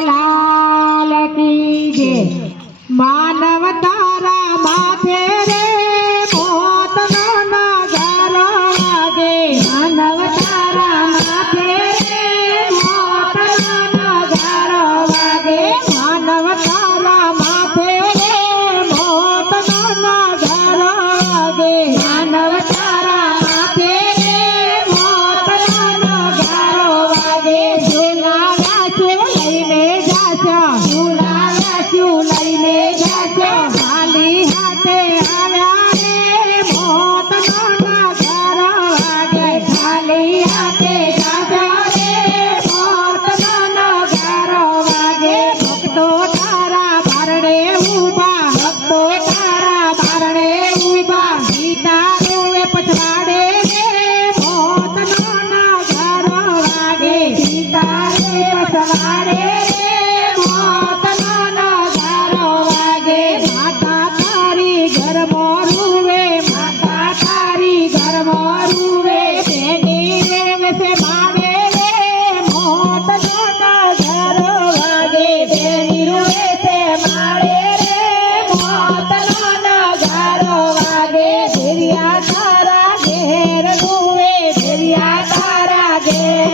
લાલ કી માનવતા ઉભા અબ્બો તારા તારણે ઉભા ગીતા રોવે પછવાડે રે મોતનો નાગારો વાગે ગીતા રે પછવાડે રે મોતનો નાગારો વાગે માતા તારી ગરબો રૂવે માતા તારી ગરબો રૂવે તેની રેવે સે માડે રે મોતનો નાગારો વાગે તેની રૂવે સે માડે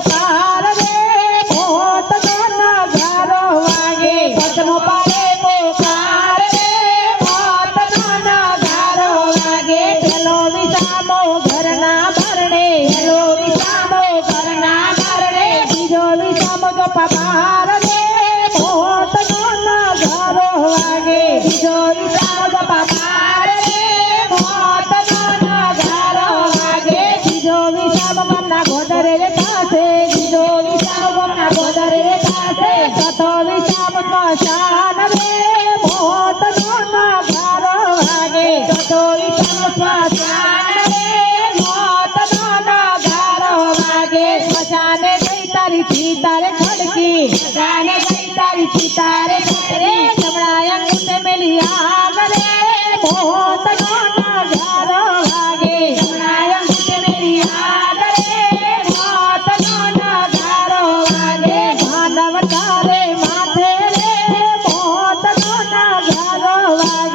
papá. না গোদরের কাছে বিদো বিশাবম না গোদরের কাছে তত বিশাব শ্মশান রে মত ধন ভার ভাগে তত বিশাব শ্মশান রে মত ধন ভার ভাগে শ্মশানে গই তারি চিতার খড়কি শ্মশানে গই তারি চিতার